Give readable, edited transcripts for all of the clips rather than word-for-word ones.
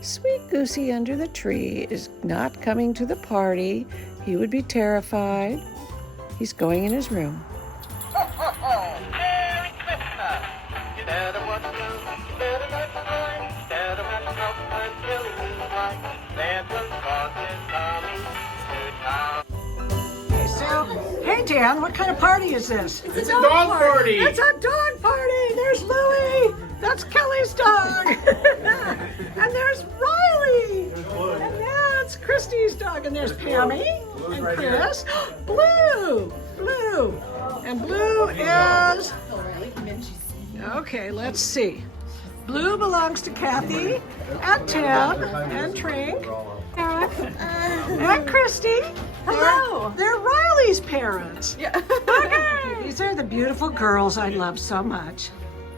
Sweet Goosey under the tree is not coming to the party. He would be terrified. He's going in his room. Merry Christmas! Better watch out, better not cry, better watch out until you cry. Santa Claus is coming to town. Hey, Sue. Hey, Dan, what kind of party is this? It's a dog party. It's a dog party. There's Louie. That's Kelly's dog. And there's Riley. And that's Christy's dog. And there's Pammy and Chris. Blue. And Blue is... Okay, let's see. Blue belongs to Kathy and Tim and Trink. Eric and Christy. Hello. They're Riley's parents. Yeah. Okay. These are the beautiful girls I love so much.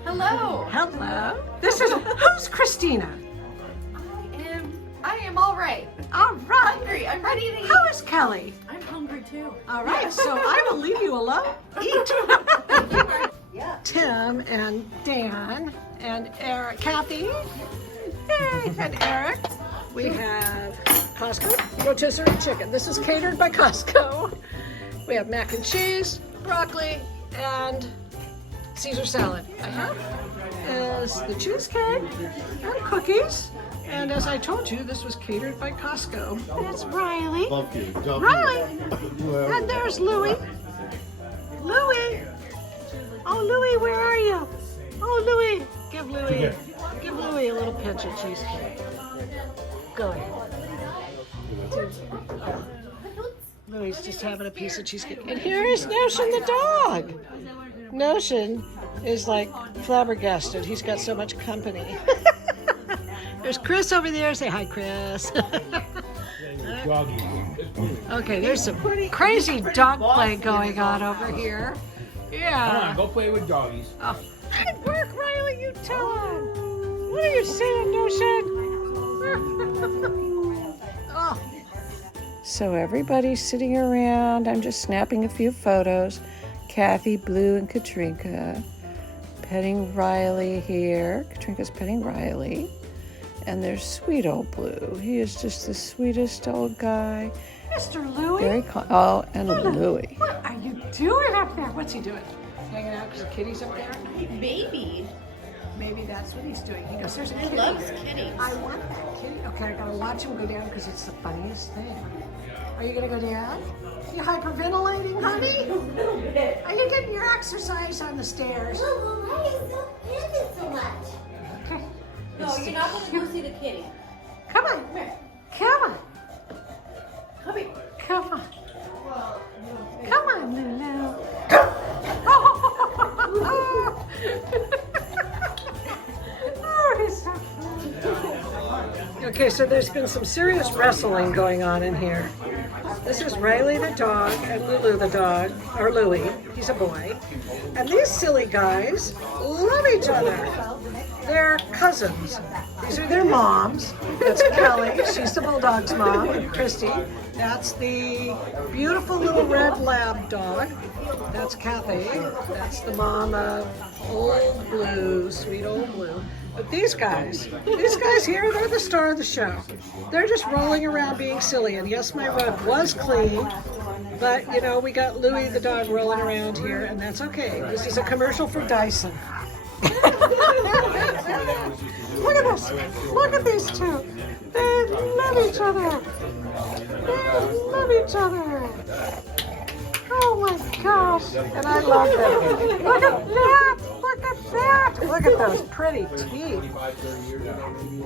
Hello. Hello. This is, who's Christina? I am all right. All right. Hungry. I'm ready to eat. How is Kelly? I'm hungry too. All right, so I will leave you alone. Eat. Tim and Dan and Eric, Kathy, yay, and Eric. We have Costco rotisserie chicken. This is catered by Costco. We have mac and cheese, broccoli, and Caesar salad. Is the cheesecake and cookies. And as I told you, this was catered by Costco. That's Riley. Love you. Love Riley. you. And there's Louie. Louie. Oh, Louie, where are you? Oh, Louie. Give Louie a little pinch of cheesecake. Go ahead. Louie's just having a piece of cheesecake. And here is Notion the dog. Notion is like flabbergasted. He's got so much company. There's Chris over there. Say hi, Chris. Okay, there's some crazy dog play going on over here. Yeah. Come on, go play with doggies. Oh. Good work, Riley. You tell him. What are you saying, Notion? Oh. So everybody's sitting around. I'm just snapping a few photos. Kathy, Blue, and Katrinka petting Riley here. Katrinka's petting Riley. And there's sweet old Blue. He is just the sweetest old guy. Mr. Louie? Very oh, and Louie. What are you doing up there? What's he doing? Hanging out because the kitty's up there? Baby. Maybe that's what he's doing. He goes, there's a kitty. He loves there. kitties. I want that kitty. Okay, I gotta watch him go down because it's the funniest thing. Are you gonna go down? You hyperventilating, honey? Are you getting your exercise on the stairs? Oh, why is so pissy so much? Okay. No, you're not going to go see the kitty. Come on. Come on. Come here. Come on. Come on, Lulu. Oh, he's so cute. Okay, so there's been some serious wrestling going on in here. This is Riley the dog and Lulu the dog, or Louie. He's a boy. And these silly guys love each other. They're cousins. These are their moms. That's Kelly. She's the Bulldog's mom. And Christy. That's the beautiful little red lab dog. That's Kathy. That's the mom of old Blue, sweet old Blue. But these guys here, they're the star of the show. They're just rolling around being silly. And yes, my rug was clean. But, you know, we got Louie the dog rolling around here, and that's okay. This is a commercial for Dyson. Look at this. Look at these two. They love each other. They love each other. Oh my gosh. And I love them. Look at that. Look at that. Look at those pretty teeth.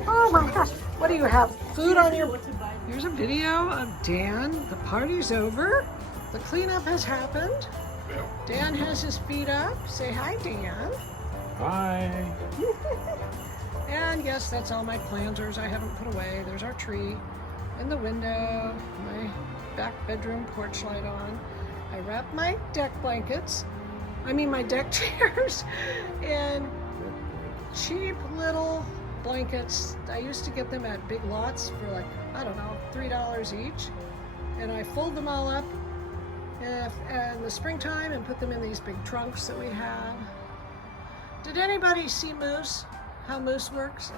Oh my gosh. What do you have? Food on your... Here's a video of Dan. The party's over. The cleanup has happened. Dan has his feet up. Say hi, Dan. Hi. And yes, that's all my planters I haven't put away. There's our tree in the window, my back bedroom porch light on. I wrap my deck blankets, my deck chairs, in cheap little blankets. I used to get them at Big Lots for like, I don't know, $3 each. And I fold them all up in the springtime and put them in these big trunks that we have. Did anybody see Moose? How Moose works?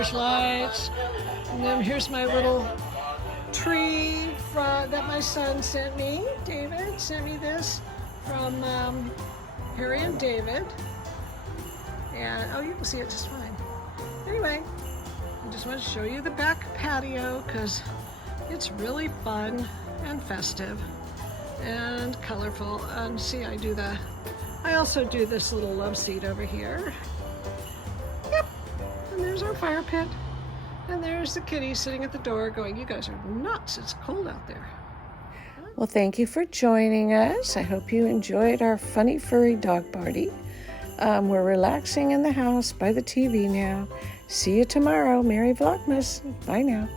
Christmas lights. And then here's my little tree that my son sent me. David sent me this from Harry and David. And, oh, you can see it just fine. Anyway, I just want to show you the back patio because it's really fun and festive and colorful. And see, I also do this little love seat over here. Yep, and there's our fire pit. And there's the kitty sitting at the door going, you guys are nuts, it's cold out there. Well, thank you for joining us. I hope you enjoyed our funny furry dog party. We're relaxing in the house by the TV now. See you tomorrow. Merry Vlogmas. Bye now.